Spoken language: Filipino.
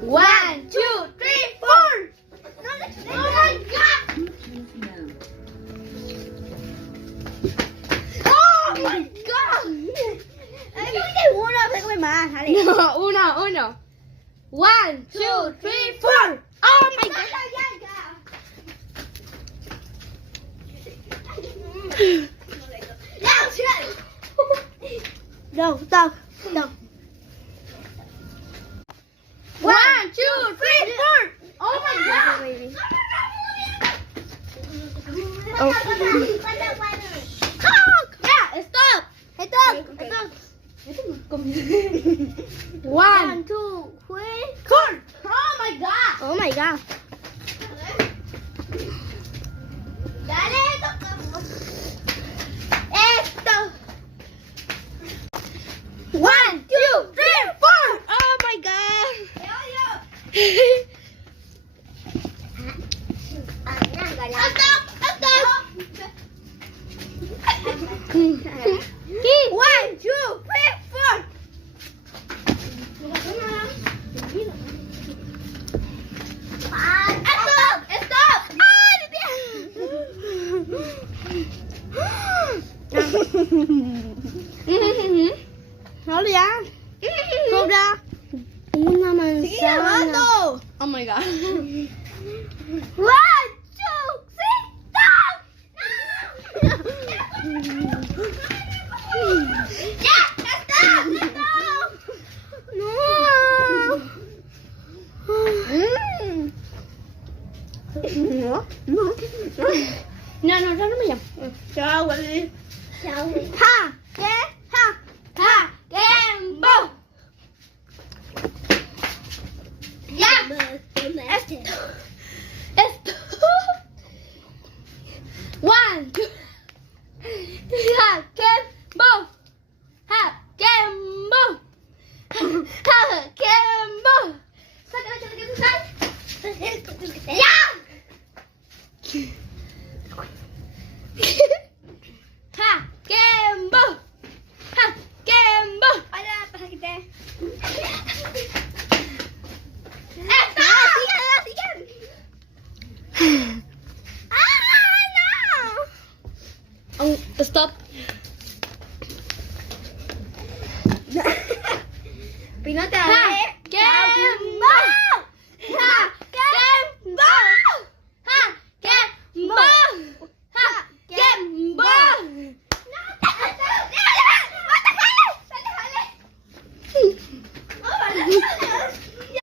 1, 2, 3, 4. Oh my God! Oh my God! No, uno. 1, 2, 3, 4. Oh my God! Đâu. 1, 2, 3, 4. Oh my God! Oh. Yeah, stop. 1, 2, 3. 4. Oh my God! Oh my God. Esto. 1, 2, 3, 4. Oh my God! Stop. 1, 2, 3, 4. Stop. Nó đi á. Không ra. Una manzana. Oh my God! 1, 2, 3, stop! Yeah, stop. No, no, no me llamo. Chào Willy. Ha.